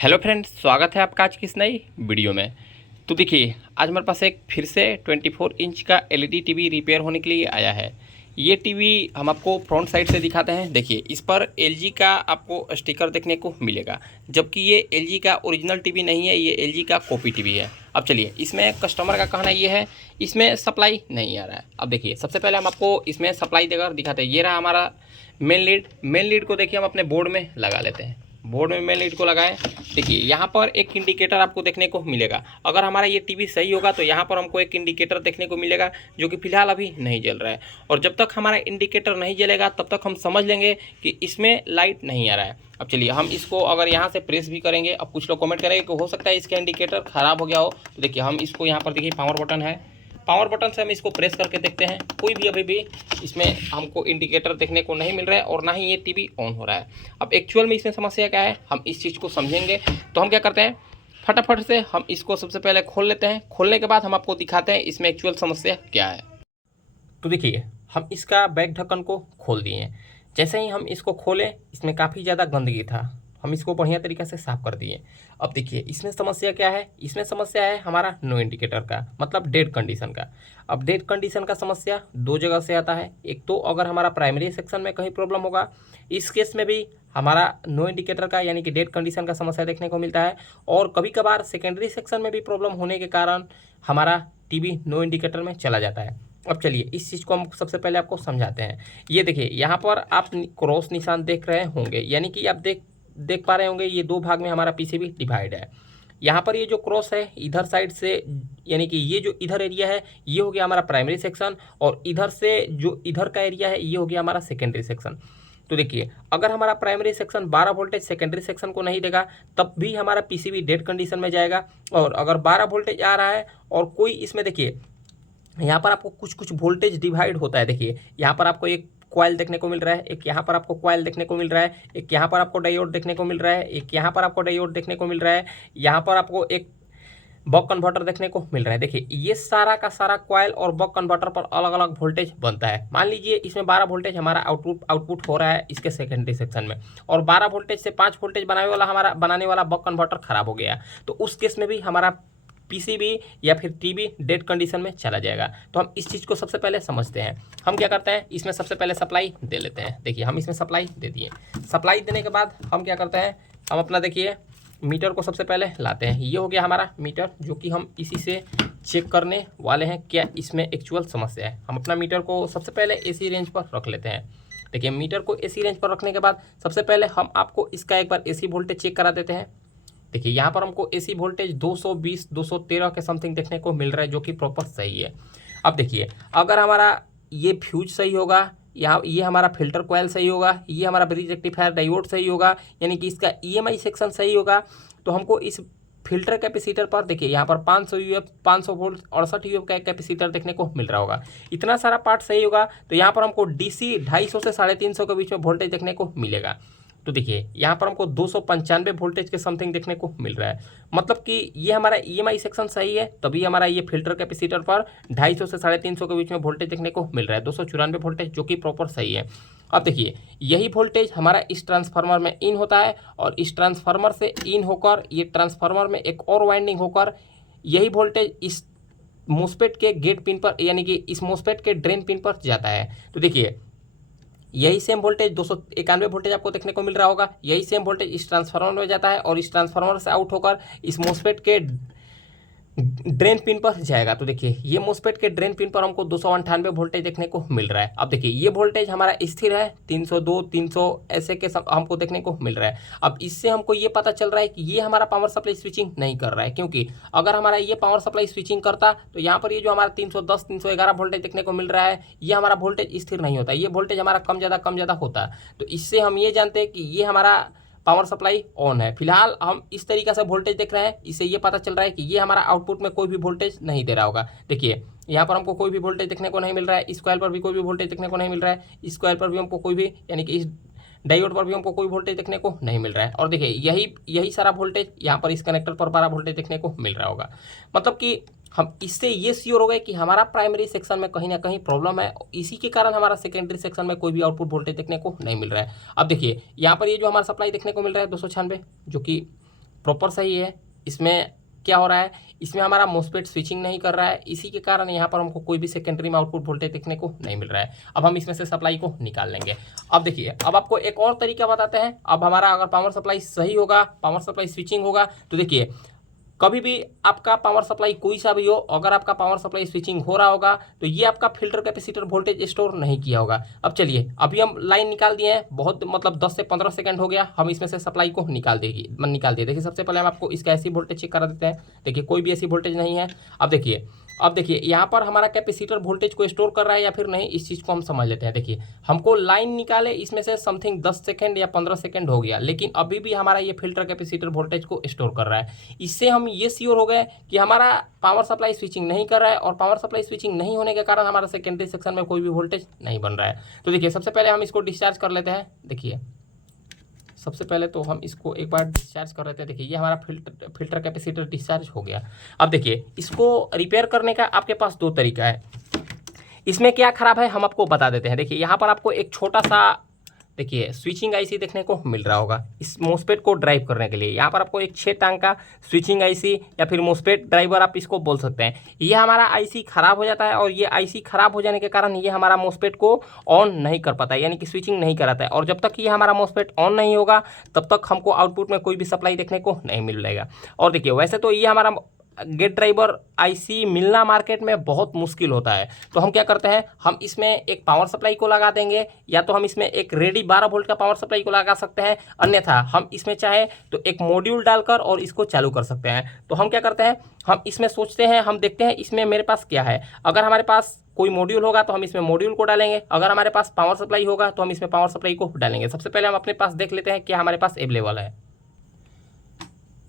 Hello friends, स्वागत है आपका आज की इस नई वीडियो में। तो देखिए, आज हमारे पास एक फिर से 24 इंच का एलईडी टीवी रिपेयर होने के लिए आया है। ये टीवी हम आपको फ्रंट साइड से दिखाते हैं। देखिए, इस पर एलजी का आपको स्टिकर देखने को मिलेगा, जबकि ये एलजी का ओरिजिनल टीवी नहीं है, ये एलजी का कॉपी टीवी है। अब चलिए, इसमें कस्टमर का कहना ये है इसमें सप्लाई नहीं आ रहा है। अब देखिए, सबसे पहले हम आपको इसमें सप्लाई देकर दिखाते हैं। ये रहा हमारा मेन लीड को देखिए हम अपने बोर्ड में लगा लेते हैं। बोर्ड में मेन लीड को लगाएं। देखिए, यहाँ पर एक इंडिकेटर आपको देखने को मिलेगा। अगर हमारा ये टीवी सही होगा तो यहाँ पर हमको एक इंडिकेटर देखने को मिलेगा, जो कि फिलहाल अभी नहीं जल रहा है। और जब तक हमारा इंडिकेटर नहीं जलेगा तब तक हम समझ लेंगे कि इसमें लाइट नहीं आ रहा है। अब चलिए, हम इसको अगर यहाँ से प्रेस भी करेंगे। अब कुछ लोग कमेंट करेंगे कि हो सकता है इसका इंडिकेटर खराब हो गया हो। तो देखिए, हम इसको यहाँ पर देखिए पावर बटन है, पावर बटन से हम इसको प्रेस करके देखते हैं। कोई भी अभी भी इसमें हमको इंडिकेटर देखने को नहीं मिल रहा है और ना ही ये टीवी ऑन हो रहा है। अब एक्चुअल में इसमें समस्या क्या है, हम इस चीज़ को समझेंगे। तो हम क्या करते हैं, फटाफट से हम इसको सबसे पहले खोल लेते हैं। खोलने के बाद हम आपको दिखाते हैं इसमें एक्चुअल समस्या क्या है। तो देखिए, हम इसका बैक ढक्कन को खोल दिए। जैसे ही हम इसको खोले, इसमें काफ़ी ज़्यादा गंदगी था। हम इसको बढ़िया तरीके से साफ कर दिए। अब देखिए, इसमें समस्या क्या है। इसमें समस्या है हमारा नो इंडिकेटर का, मतलब डेड कंडीशन का। अब डेड कंडीशन का समस्या दो जगह से आता है। एक तो अगर हमारा प्राइमरी सेक्शन में कहीं प्रॉब्लम होगा, इस केस में भी हमारा नो इंडिकेटर का यानी कि डेड कंडीशन का समस्या देखने को मिलता है। और कभी कभार सेकेंडरी सेक्शन में भी प्रॉब्लम होने के कारण हमारा टीवी नो इंडिकेटर में चला जाता है। अब चलिए, इस चीज़ को हम सबसे पहले आपको समझाते हैं। ये देखिए, यहाँ पर आप क्रॉस निशान देख रहे होंगे, यानी कि आप देख पा रहे होंगे, ये दो भाग में हमारा पीसीबी डिवाइड है। यहाँ पर ये जो क्रॉस है इधर साइड से, यानी कि ये जो इधर एरिया है ये हो गया हमारा प्राइमरी सेक्शन, और इधर से जो इधर का एरिया है ये हो गया हमारा सेकेंडरी सेक्शन। तो देखिए, अगर हमारा primary section 12 voltage secondary section को नहीं देगा तब भी हमारा पीसीबी डेड कंडीशन में जाएगा। और अगर 12 वोल्टेज आ रहा है और कोई इसमें देखिए, यहाँ पर आपको कुछ कुछ वोल्टेज डिवाइड होता है। देखिए, यहाँ पर आपको एक कॉइल देखने को मिल रहा है, एक यहाँ पर आपको कॉइल देखने को मिल रहा है, एक यहाँ पर आपको डायोड देखने को मिल रहा है, एक यहाँ पर आपको डायोड देखने को मिल रहा है, यहाँ पर आपको एक बक कन्वर्टर देखने को मिल रहा है। देखिए, ये सारा का सारा कॉइल और बक कन्वर्टर पर अलग अलग वोल्टेज बनता है। मान लीजिए इसमें 12 वोल्टेज हमारा आउटपुट हो रहा है इसके सेकेंडरी सेक्शन में, और 12 वोल्टेज से 5 वोल्टेज बनाने वाला बक कन्वर्टर खराब हो गया, तो उस केस में भी हमारा पीसीबी या फिर टीवी डेड कंडीशन में चला जाएगा। तो हम इस चीज़ को सबसे पहले समझते हैं। हम क्या करते हैं, इसमें सबसे पहले सप्लाई दे लेते हैं। देखिए, हम इसमें सप्लाई दे दिए। सप्लाई देने के बाद हम क्या करते हैं, हम अपना देखिए मीटर को सबसे पहले लाते हैं। ये हो गया हमारा मीटर, जो कि हम इसी से चेक करने वाले हैं क्या इसमें एक्चुअल समस्या है। हम अपना मीटर को सबसे पहले एसी रेंज पर रख लेते हैं। देखिए, मीटर को एसी रेंज पर रखने के बाद सबसे पहले हम आपको इसका एक बार एसी वोल्टेज चेक करा देते हैं। देखिए, यहाँ पर हमको एसी वोल्टेज 220 213 के समथिंग देखने को मिल रहा है, जो कि प्रॉपर सही है। अब देखिए, अगर हमारा ये फ्यूज सही होगा, यहाँ ये हमारा फिल्टर कॉइल सही होगा, ये हमारा ब्रिज रेक्टिफायर डायोड सही होगा, यानी कि इसका ईएमआई सेक्शन सही होगा, तो हमको इस फिल्टर कैपेसिटर पर देखिए यहाँ पर 500 यूएफ 500 वोल्ट 68 यूएफ का कैपेसिटर देखने को मिल रहा होगा। इतना सारा पार्ट सही होगा तो यहाँ पर हमको डीसी 250 से 350 के बीच में वोल्टेज देखने को मिलेगा। तो देखिए, यहाँ पर हमको 295 वोल्टेज के समथिंग देखने को मिल रहा है। मतलब कि ये हमारा ईएमआई सेक्शन सही है, तभी हमारा ये फिल्टर कैपेसिटर पर 250 से 350 के बीच में वोल्टेज देखने को मिल रहा है। 294 वोल्टेज, जो कि प्रॉपर सही है। अब देखिए, यही वोल्टेज हमारा इस ट्रांसफार्मर में इन होता है, और इस ट्रांसफार्मर से इन होकर ये ट्रांसफार्मर में एक और वाइंडिंग होकर यही वोल्टेज इस मोस्फेट के गेट पिन पर, यानी कि इस मोस्फेट के ड्रेन पिन पर जाता है। तो देखिए, यही सेम वोल्टेज 291 वोल्टेज आपको देखने को मिल रहा होगा। यही सेम वोल्टेज इस ट्रांसफार्मर में जाता है और इस ट्रांसफार्मर से आउट होकर इस मोस्फेट के ड्रेन पिन पर जाएगा। तो देखिए, ये मोस्फेट के ड्रेन पिन पर हमको 298 वोल्टेज देखने को मिल रहा है। अब देखिए, ये वोल्टेज हमारा स्थिर है 302 300 ऐसे के हमको देखने को मिल रहा है। अब इससे हमको ये पता चल रहा है कि ये हमारा पावर सप्लाई स्विचिंग नहीं कर रहा है, क्योंकि अगर हमारा ये पावर सप्लाई स्विचिंग करता तो यहाँ पर ये जो हमारा 310 311 वोल्टेज देखने को मिल रहा है, ये हमारा वोल्टेज स्थिर नहीं होता, ये वोल्टेज हमारा कम ज़्यादा होता। तो इससे हम ये जानते हैं कि ये हमारा पावर सप्लाई ऑन है। फिलहाल हम इस तरीके से वोल्टेज देख रहे हैं, इससे ये पता चल रहा है कि ये हमारा आउटपुट में कोई भी वोल्टेज नहीं दे रहा होगा। देखिए, यहाँ पर हमको कोई भी वोल्टेज देखने को नहीं मिल रहा है, इस कॉइल पर भी कोई भी वोल्टेज देखने को नहीं मिल रहा है, इस कॉइल पर भी हमको कोई भी, यानी कि इस डायोड पर भी हमको कोई वोल्टेज देखने को नहीं मिल रहा है। और देखिए, यही सारा वोल्टेज यहाँ पर इस कनेक्टर पर 12 वोल्टेज देखने को मिल रहा होगा। मतलब कि हम इससे ये श्योर हो गए कि हमारा प्राइमरी सेक्शन में कहीं ना कहीं प्रॉब्लम है, इसी के कारण हमारा सेकेंडरी सेक्शन में कोई भी आउटपुट वोल्टेज देखने को नहीं मिल रहा है। अब देखिए, यहाँ पर ये जो हमारा सप्लाई देखने को मिल रहा है 296, जो कि प्रॉपर सही है। इसमें क्या हो रहा है, इसमें हमारा मोस्फेट स्विचिंग नहीं कर रहा है, इसी के कारण यहाँ पर हमको कोई भी सेकेंडरी में आउटपुट वोल्टेज देखने को नहीं मिल रहा है। अब हम इसमें से सप्लाई को निकाल लेंगे। अब देखिए, अब आपको एक और तरीका बताते हैं। अब हमारा अगर पावर सप्लाई सही होगा, पावर सप्लाई स्विचिंग होगा, तो देखिए कभी भी आपका पावर सप्लाई कोई सा भी हो, अगर आपका पावर सप्लाई स्विचिंग हो रहा होगा तो ये आपका फिल्टर कैपेसिटर वोल्टेज स्टोर नहीं किया होगा। अब चलिए, अभी हम लाइन निकाल दिए हैं, बहुत मतलब 10 से 15 सेकंड हो गया, हम इसमें से सप्लाई को निकाल दिए। देखिए सबसे पहले हम आपको इसका ऐसी वोल्टेज चेक करा देते हैं। देखिए कोई भी ऐसी वोल्टेज नहीं है। अब देखिए यहाँ पर हमारा कैपेसिटर वोल्टेज को स्टोर कर रहा है या फिर नहीं, इस चीज़ को हम समझ लेते हैं। देखिए हमको लाइन निकाले, इसमें से समथिंग 10 सेकंड या 15 सेकंड हो गया, लेकिन अभी भी हमारा ये फिल्टर कैपेसिटर वोल्टेज को स्टोर कर रहा है। इससे हम ये श्योर हो गए कि हमारा पावर सप्लाई स्विचिंग नहीं कर रहा है, और पावर सप्लाई स्विचिंग नहीं होने के कारण हमारा सेकेंडरी सेक्शन में कोई भी वोल्टेज नहीं बन रहा है। तो देखिए सबसे पहले हम इसको डिस्चार्ज कर लेते हैं। देखिए सबसे पहले तो हम इसको एक बार डिस्चार्ज कर रहे थे। देखिए ये हमारा फिल्टर कैपेसिटर डिस्चार्ज हो गया। अब देखिए इसको रिपेयर करने का आपके पास दो तरीका है। इसमें क्या खराब है हम आपको बता देते हैं। देखिए यहाँ पर आपको एक छोटा सा देखिए स्विचिंग आईसी देखने को मिल रहा होगा इस मोस्फेट को ड्राइव करने के लिए। यहाँ पर आपको एक 6 टांग का स्विचिंग आईसी या फिर मोस्फेट ड्राइवर आप इसको बोल सकते हैं। ये हमारा आईसी खराब हो जाता है, और ये आईसी खराब हो जाने के कारण ये हमारा मोस्फेट को ऑन नहीं कर पाता है, यानी कि स्विचिंग नहीं कराता है। और जब तक ये हमारा मोस्फेट ऑन नहीं होगा तब तक हमको आउटपुट में कोई भी सप्लाई देखने को नहीं मिलेगा। और देखिए वैसे तो ये हमारा गेट ड्राइवर आईसी मिलना मार्केट में बहुत मुश्किल होता है। तो हम क्या करते हैं, हम इसमें एक पावर सप्लाई को लगा देंगे, या तो हम इसमें एक रेडी 12 वोल्ट का पावर सप्लाई को लगा सकते हैं, अन्यथा हम इसमें चाहे तो एक मॉड्यूल डालकर और इसको चालू कर सकते हैं। तो हम क्या करते हैं, हम इसमें सोचते हैं, हम देखते हैं इसमें मेरे पास क्या है। अगर हमारे पास कोई मॉड्यूल होगा तो हम इसमें मॉड्यूल को डालेंगे, अगर हमारे पास पावर सप्लाई होगा तो हम इसमें पावर सप्लाई को डालेंगे। सबसे पहले हम अपने पास देख लेते हैं क्या हमारे पास अवेलेबल है।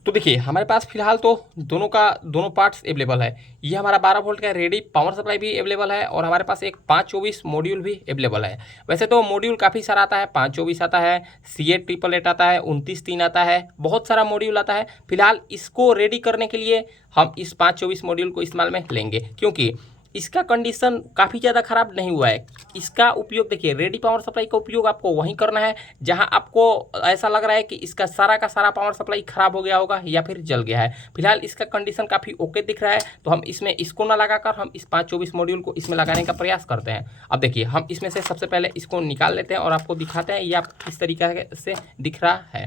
तो देखिए हमारे पास फिलहाल तो दोनों पार्ट्स अवेलेबल है। ये हमारा 12 वोल्ट का रेडी पावर सप्लाई भी अवेलेबल है, और हमारे पास एक 524 मॉड्यूल भी अवेलेबल है। वैसे तो मॉड्यूल काफ़ी सारा आता है, 524 आता है, CA888 आता है, 29-3 आता है, बहुत सारा मॉड्यूल आता है। फिलहाल इसको रेडी करने के लिए हम इस 524 मॉड्यूल को इस्तेमाल में लेंगे, क्योंकि इसका कंडीशन काफ़ी ज़्यादा ख़राब नहीं हुआ है। इसका उपयोग देखिए, रेडी पावर सप्लाई का उपयोग आपको वहीं करना है जहां आपको ऐसा लग रहा है कि इसका सारा का सारा पावर सप्लाई ख़राब हो गया होगा या फिर जल गया है। फिलहाल इसका कंडीशन काफ़ी ओके दिख रहा है, तो हम इसमें इसको ना लगाकर हम इस 524 मॉड्यूल को इसमें लगाने का प्रयास करते हैं। अब देखिए हम इसमें से सबसे पहले इसको निकाल लेते हैं और आपको दिखाते हैं ये आप किस तरीके से दिख रहा है।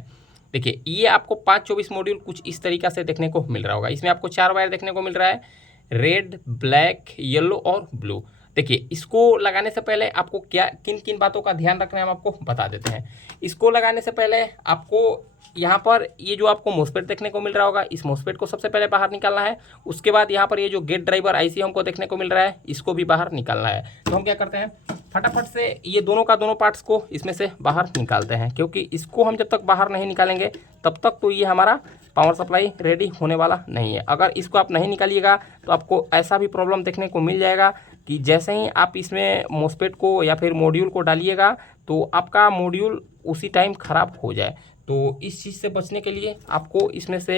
देखिए ये आपको 524 मॉड्यूल कुछ इस तरीक़ा से देखने को मिल रहा होगा। इसमें आपको 4 वायर देखने को मिल रहा है, रेड, ब्लैक, येलो और ब्लू। देखिए इसको लगाने से पहले आपको क्या किन किन बातों का ध्यान रखना है हम आपको बता देते हैं। इसको लगाने से पहले आपको यहाँ पर ये जो आपको मोस्फेट देखने को मिल रहा होगा, इस मोस्फेट को सबसे पहले बाहर निकालना है। उसके बाद यहाँ पर ये जो गेट ड्राइवर आईसी हमको देखने को मिल रहा है, इसको भी बाहर निकालना है। तो हम क्या करते हैं, फटाफट से ये दोनों पार्ट्स को इसमें से बाहर निकालते हैं, क्योंकि इसको हम जब तक बाहर नहीं निकालेंगे तब तक तो ये हमारा पावर सप्लाई रेडी होने वाला नहीं है। अगर इसको आप नहीं निकालिएगा तो आपको ऐसा भी प्रॉब्लम देखने को मिल जाएगा कि जैसे ही आप इसमें मोस्फेट को या फिर मॉड्यूल को डालिएगा तो आपका मॉड्यूल उसी टाइम ख़राब हो जाए। तो इस चीज़ से बचने के लिए आपको इसमें से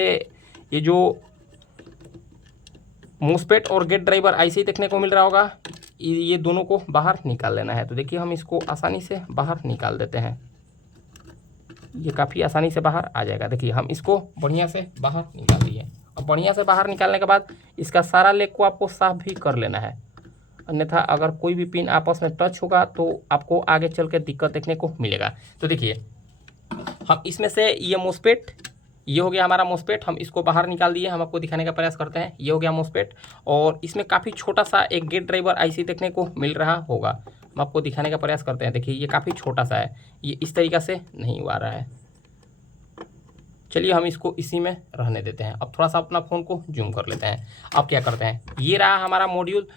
ये जो मोस्फेट और गेट ड्राइवर आईसी देखने को मिल रहा होगा, ये दोनों को बाहर निकाल लेना है। तो देखिए हम इसको आसानी से बाहर निकाल देते हैं, ये काफ़ी आसानी से बाहर आ जाएगा। देखिए हम इसको बढ़िया से बाहर निकाल दिए। अब बढ़िया से बाहर निकालने के बाद इसका सारा लेग को आपको साफ भी कर लेना है, अन्यथा अगर कोई भी पिन आपस में टच होगा तो आपको आगे चल के दिक्कत देखने को मिलेगा। तो देखिए हम इसमें से ये मोस्फेट, ये हो गया हमारा मोस्फेट, हम इसको बाहर निकाल दिए। हम आपको दिखाने का प्रयास करते हैं। ये हो गया मोस्फेट, और इसमें काफ़ी छोटा सा एक गेट ड्राइवर आईसी देखने को मिल रहा होगा। हम आपको दिखाने का प्रयास करते हैं। देखिए ये काफ़ी छोटा सा है, ये इस तरीक़ा से नहीं हुआ रहा है। चलिए हम इसको इसी में रहने देते हैं। अब थोड़ा सा अपना फ़ोन को जूम कर लेते हैं। अब क्या करते हैं, ये रहा हमारा मॉड्यूल।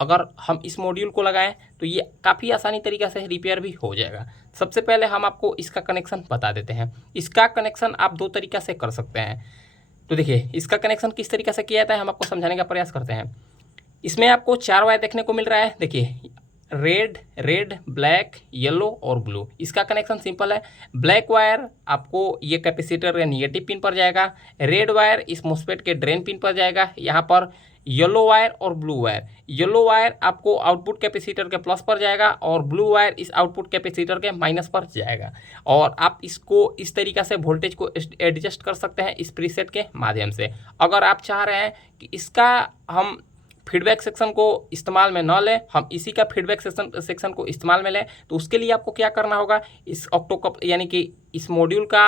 अगर हम इस मॉड्यूल को लगाएं तो ये काफ़ी आसानी तरीक़े से रिपेयर भी हो जाएगा। सबसे पहले हम आपको इसका कनेक्शन बता देते हैं। इसका कनेक्शन आप 2 तरीक़ा से कर सकते हैं। तो देखिए इसका कनेक्शन किस तरीक़े से किया जाता है हम आपको समझाने का प्रयास करते हैं। इसमें आपको 4 वायर देखने को मिल रहा है। देखिए रेड, ब्लैक, येलो और ब्लू। इसका कनेक्शन सिंपल है। ब्लैक वायर आपको ये कैपेसिटर या निगेटिव पिन पर जाएगा, रेड वायर इस मोस्फेट के ड्रेन पिन पर जाएगा, यहाँ पर येलो वायर और ब्लू वायर। येलो वायर आपको आउटपुट कैपेसिटर के प्लस पर जाएगा और ब्लू वायर इस आउटपुट कैपेसिटर के माइनस पर जाएगा। और आप इसको इस तरीक़े से वोल्टेज को एडजस्ट कर सकते हैं इस प्रीसेट के माध्यम से। अगर आप चाह रहे हैं कि इसका हम फीडबैक सेक्शन को इस्तेमाल में न लें, हम इसी का फीडबैक सेक्शन को इस्तेमाल में लें, तो उसके लिए आपको क्या करना होगा, इस ऑक्टोकप यानी कि इस मॉड्यूल का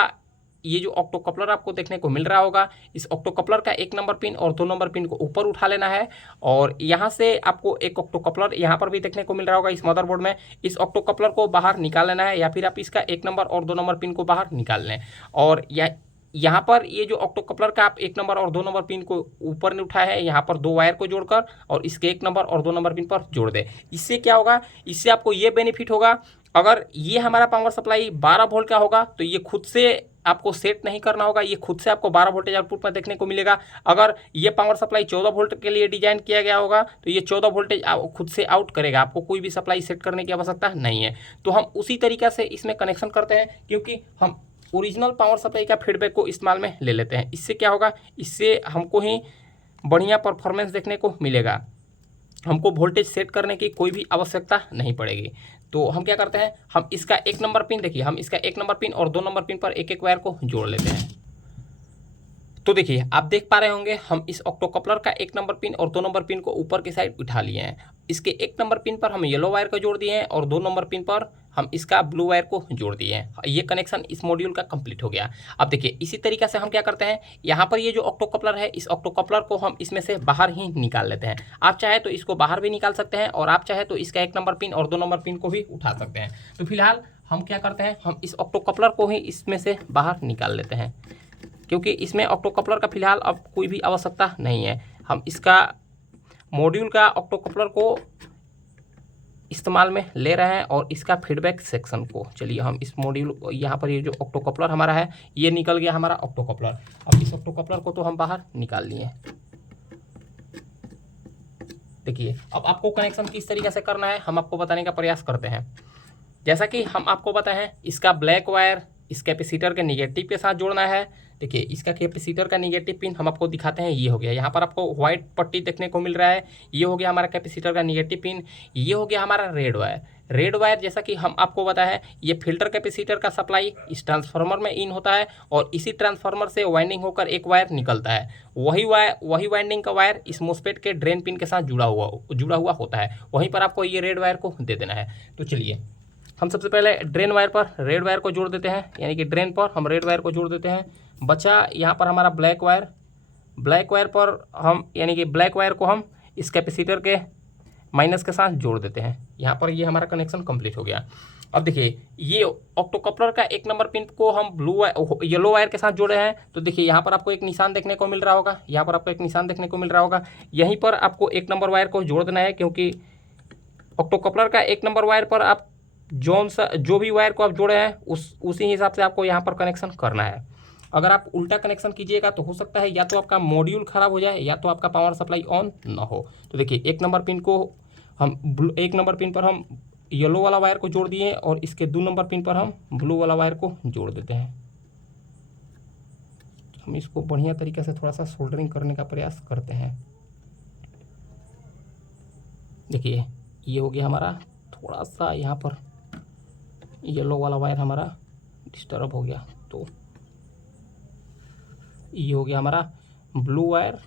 ये जो ऑक्टोकपलर आपको देखने को मिल रहा होगा, इस ऑक्टोकपलर का 1 नंबर पिन और 2 नंबर पिन को ऊपर उठा लेना है। और यहाँ से आपको एक ऑक्टोकपलर यहाँ पर भी देखने को मिल रहा होगा इस मदरबोर्ड में, इस ऑक्टोकपलर को बाहर निकाल लेना है, या फिर आप इसका 1 नंबर और 2 नंबर पिन को बाहर निकाल लें। और यहाँ पर ये जो ऑक्टोकपलर का आप 1 नंबर और 2 नंबर पिन को ऊपर ने उठाया है, यहाँ पर 2 वायर को जोड़कर और इसके 1 नंबर और 2 नंबर पिन पर जोड़ दे। इससे क्या होगा, इससे आपको ये बेनिफिट होगा, अगर ये हमारा पावर सप्लाई 12 वोल्ट का होगा तो ये खुद से आपको सेट नहीं करना होगा, ये खुद से आपको 12 वोल्टेज आउटपुट पर देखने को मिलेगा। अगर ये पावर सप्लाई 14 वोल्ट के लिए डिजाइन किया गया होगा तो ये 14 वोल्टेज खुद से आउट करेगा, आपको कोई भी सप्लाई सेट करने की आवश्यकता नहीं है। तो हम उसी तरीक़े से इसमें कनेक्शन करते हैं, क्योंकि हम ओरिजिनल पावर सप्लाई का फीडबैक को इस्तेमाल में ले लेते हैं। इससे क्या होगा, इससे हमको ही बढ़िया परफॉर्मेंस देखने को मिलेगा, हमको वोल्टेज सेट करने की कोई भी आवश्यकता नहीं पड़ेगी। तो हम क्या करते हैं, हम इसका 1 नंबर पिन, देखिए हम इसका 1 नंबर पिन और 2 नंबर पिन पर एक एक वायर को जोड़ लेते हैं। तो देखिए आप देख पा रहे होंगे, हम इस ऑक्टोकपलर का 1 नंबर पिन और 2 नंबर पिन को ऊपर की साइड उठा लिए हैं। इसके 1 नंबर पिन पर हम येलो वायर को जोड़ दिए हैं और 2 नंबर पिन पर हम इसका ब्लू वायर को जोड़ दिए हैं। ये कनेक्शन इस मॉड्यूल का कंप्लीट हो गया। अब देखिए इसी तरीके से हम क्या करते हैं, यहाँ पर ये जो ऑक्टोकपलर है, इस ऑक्टोकपलर को हम इसमें से बाहर ही निकाल लेते हैं। आप चाहे तो इसको बाहर भी निकाल सकते हैं और आप चाहे तो इसका 1 नंबर पिन और 2 नंबर पिन को भी उठा सकते हैं। तो फिलहाल हम क्या करते हैं, हम इस ऑक्टोकपलर को ही इसमें से बाहर निकाल लेते हैं, क्योंकि इसमें ऑक्टोकपलर का फिलहाल अब कोई भी आवश्यकता नहीं है। हम इसका मॉड्यूल का ऑक्टोकपलर को इस्तेमाल में ले रहे हैं और इसका फीडबैक सेक्शन को, चलिए हम इस मॉड्यूल, यहाँ पर ये जो ऑक्टोकपलर हमारा है, ये निकल गया हमारा ऑक्टोकपलर। अब इस ऑक्टोकपलर को तो हम बाहर निकाल लिए। देखिए अब आपको कनेक्शन किस तरीके से करना है हम आपको बताने का प्रयास करते हैं। जैसा कि हम आपको बताएं, इसका ब्लैक वायर इस कैपेसिटर के निगेटिव के साथ जोड़ना है। देखिए इसका कैपेसिटर का निगेटिव पिन हम आपको दिखाते हैं, ये हो गया, यहाँ पर आपको व्हाइट पट्टी देखने को मिल रहा है, ये हो गया हमारा कैपेसिटर का निगेटिव पिन। ये हो गया हमारा रेड वायर। रेड वायर जैसा कि हम आपको बताया, ये फिल्टर कैपेसिटर का सप्लाई इस ट्रांसफार्मर में इन होता है और इसी ट्रांसफार्मर से वाइंडिंग होकर एक वायर निकलता है। वही वाइंडिंग का वायर इस मोस्फेट के ड्रेन पिन के साथ जुड़ा हुआ होता है, वहीं पर आपको ये रेड वायर को दे देना है। तो चलिए हम सबसे पहले ड्रेन वायर पर रेड वायर को जोड़ देते हैं, यानी कि ड्रेन पर हम रेड वायर को जोड़ देते हैं। बचा यहाँ पर हमारा ब्लैक वायर पर हम, यानी कि ब्लैक वायर को हम इस कैपेसिटर के माइनस के साथ जोड़ देते हैं। यहाँ पर ये हमारा कनेक्शन कंप्लीट हो गया। अब देखिए ये ऑक्टोकपलर का 1 नंबर पिन को हम येलो वायर के साथ जोड़े हैं। तो देखिए यहाँ पर आपको एक निशान देखने को मिल रहा होगा, यहाँ पर आपको एक निशान देखने को मिल रहा होगा, यहीं पर आपको 1 नंबर वायर को जोड़ देना है, क्योंकि ऑक्टोकपलर का 1 नंबर वायर पर आप जो भी वायर को आप जोड़े हैं उसी हिसाब से आपको यहाँ पर कनेक्शन करना है। अगर आप उल्टा कनेक्शन कीजिएगा तो हो सकता है या तो आपका मॉड्यूल ख़राब हो जाए या तो आपका पावर सप्लाई ऑन ना हो। तो देखिए 1 नंबर पिन को हम 1 नंबर पिन पर हम येलो वाला वायर को जोड़ दिए और इसके 2 नंबर पिन पर हम ब्लू वाला वायर को जोड़ देते हैं। हम इसको बढ़िया तरीके से थोड़ा सा सोल्डरिंग करने का प्रयास करते हैं। देखिए ये हो गया हमारा, थोड़ा सा यहाँ पर येलो वाला वायर हमारा डिस्टर्ब हो गया, तो ये हो गया हमारा ब्लू वायर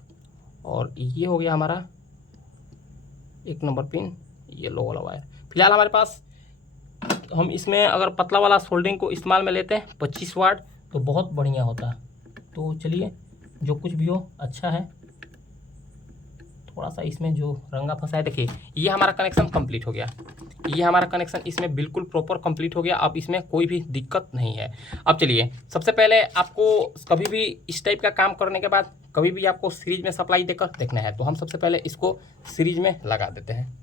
और ये हो गया हमारा 1 नंबर पिन येलो वाला वायर। फिलहाल हमारे पास, हम इसमें अगर पतला वाला सोल्डरिंग को इस्तेमाल में लेते हैं 25 वाट तो बहुत बढ़िया होता है। तो चलिए जो कुछ भी हो अच्छा है, थोड़ा सा इसमें जो रंगा फंसा है, देखिए ये हमारा कनेक्शन कंप्लीट हो गया, ये हमारा कनेक्शन इसमें बिल्कुल प्रॉपर कंप्लीट हो गया। अब इसमें कोई भी दिक्कत नहीं है। अब चलिए सबसे पहले आपको कभी भी इस टाइप का काम करने के बाद कभी भी आपको सीरीज में सप्लाई देकर देखना है, तो हम सबसे पहले इसको सीरीज में लगा देते हैं।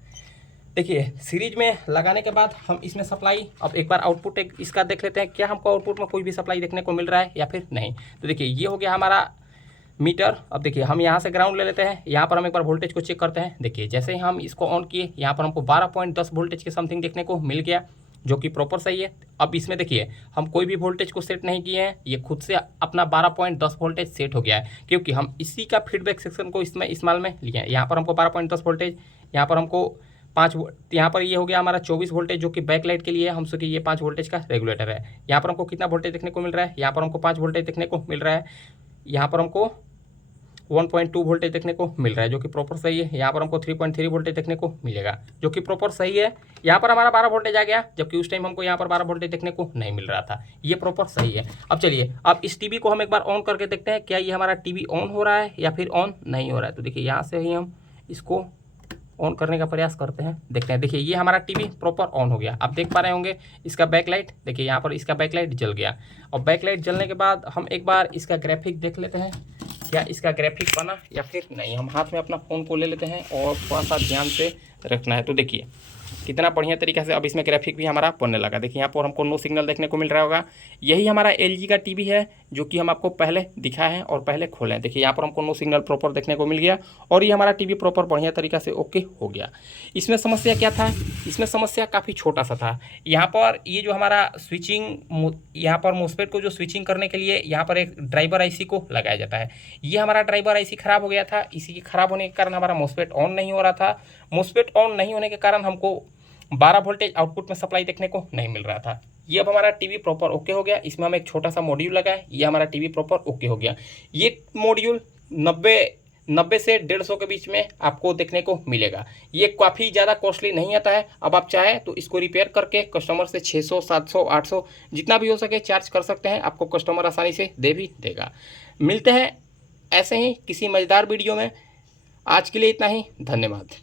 देखिए सीरीज में लगाने के बाद हम इसमें सप्लाई, अब एक बार आउटपुट इसका देख लेते हैं, क्या हमको आउटपुट में कोई भी सप्लाई देखने को मिल रहा है या फिर नहीं। तो देखिए ये हो गया हमारा मीटर। अब देखिए हम यहाँ से ग्राउंड ले लेते हैं, यहाँ पर हम एक बार वोल्टेज को चेक करते हैं। देखिए जैसे ही हम इसको ऑन किए, यहाँ पर हमको 12.10 वोल्टेज के समथिंग देखने को मिल गया। जो कि प्रॉपर सही है। अब इसमें देखिए हम कोई भी वोल्टेज को सेट नहीं किए हैं, ये खुद से अपना 12.10 वोल्टेज सेट हो गया है, क्योंकि हम इसी का फीडबैक सेक्शन को इसमें इस्तेमाल में लिए हैं। यहाँ पर हमको 12.10 वोल्टेज, यहाँ पर हमको 5, यहाँ पर ये हो गया हमारा 24 वोल्टेज जो कि बैकलाइट के लिए हम सो कि ये 5 वोल्टेज का रेगुलेटर है। यहाँ पर हमको कितना वोल्टेज देखने को मिल रहा है, यहाँ पर हमको 5 वोल्टेज देखने को मिल रहा है, यहाँ पर हमको 1.2 वोल्टेज देखने को मिल रहा है जो कि प्रॉपर सही है। यहाँ पर हमको 3.3 वोल्टेज देखने को मिलेगा जो कि प्रॉपर सही है। यहाँ पर हमारा 12 वोल्टेज आ गया, जबकि उस टाइम हमको यहाँ पर 12 वोल्टेज देखने को नहीं मिल रहा था। ये प्रॉपर सही है। अब चलिए अब इस टीवी को हम एक बार ऑन करके देखते हैं, क्या ये हमारा टीवी ऑन हो रहा है या फिर ऑन नहीं हो रहा है। तो देखिए यहाँ से ही हम इसको ऑन करने का प्रयास करते हैं, देखते हैं। देखिए ये हमारा टीवी प्रॉपर ऑन हो गया। आप देख पा रहे होंगे इसका बैकलाइट, देखिए यहाँ पर इसका बैकलाइट जल गया। और बैकलाइट जलने के बाद हम एक बार इसका ग्राफिक देख लेते हैं, क्या इसका ग्राफिक बना या फिर नहीं। हम हाथ में अपना फ़ोन को ले लेते हैं और थोड़ा सा ध्यान से रखना है। तो देखिए कितना बढ़िया तरीके से अब इसमें ग्राफिक भी हमारा बनने लगा। देखिए यहाँ पर हमको नो सिग्नल देखने को मिल रहा होगा। यही हमारा LG का टीवी है जो कि हम आपको पहले दिखाए हैं और पहले खोले हैं। देखिए यहाँ पर हमको नो सिग्नल प्रॉपर देखने को मिल गया और ये हमारा टीवी प्रॉपर बढ़िया तरीक़ा से ओके हो गया। इसमें समस्या क्या था, इसमें समस्या काफ़ी छोटा सा था। यहाँ पर ये जो हमारा स्विचिंग, यहाँ पर मोस्फेट को जो स्विचिंग करने के लिए यहाँ पर एक ड्राइवर IC को लगाया जाता है, ये हमारा ड्राइवर IC खराब हो गया था। इसी के खराब होने के कारण हमारा मोस्फेट ऑन नहीं हो रहा था। मोस्फेट ऑन नहीं होने के कारण हमको 12 वोल्टेज आउटपुट में सप्लाई देखने को नहीं मिल रहा था। ये अब हमारा टीवी प्रॉपर ओके हो गया। इसमें हम एक छोटा सा मॉड्यूल लगाए, ये हमारा टीवी प्रॉपर ओके हो गया। ये मॉड्यूल 90 से 150 के बीच में आपको देखने को मिलेगा। ये काफ़ी ज़्यादा कॉस्टली नहीं आता है। अब आप चाहें तो इसको रिपेयर करके कस्टमर से 600, 700, 800 जितना भी हो सके चार्ज कर सकते हैं, आपको कस्टमर आसानी से दे भी देगा। मिलते हैं ऐसे ही किसी मज़ेदार वीडियो में। आज के लिए इतना ही, धन्यवाद।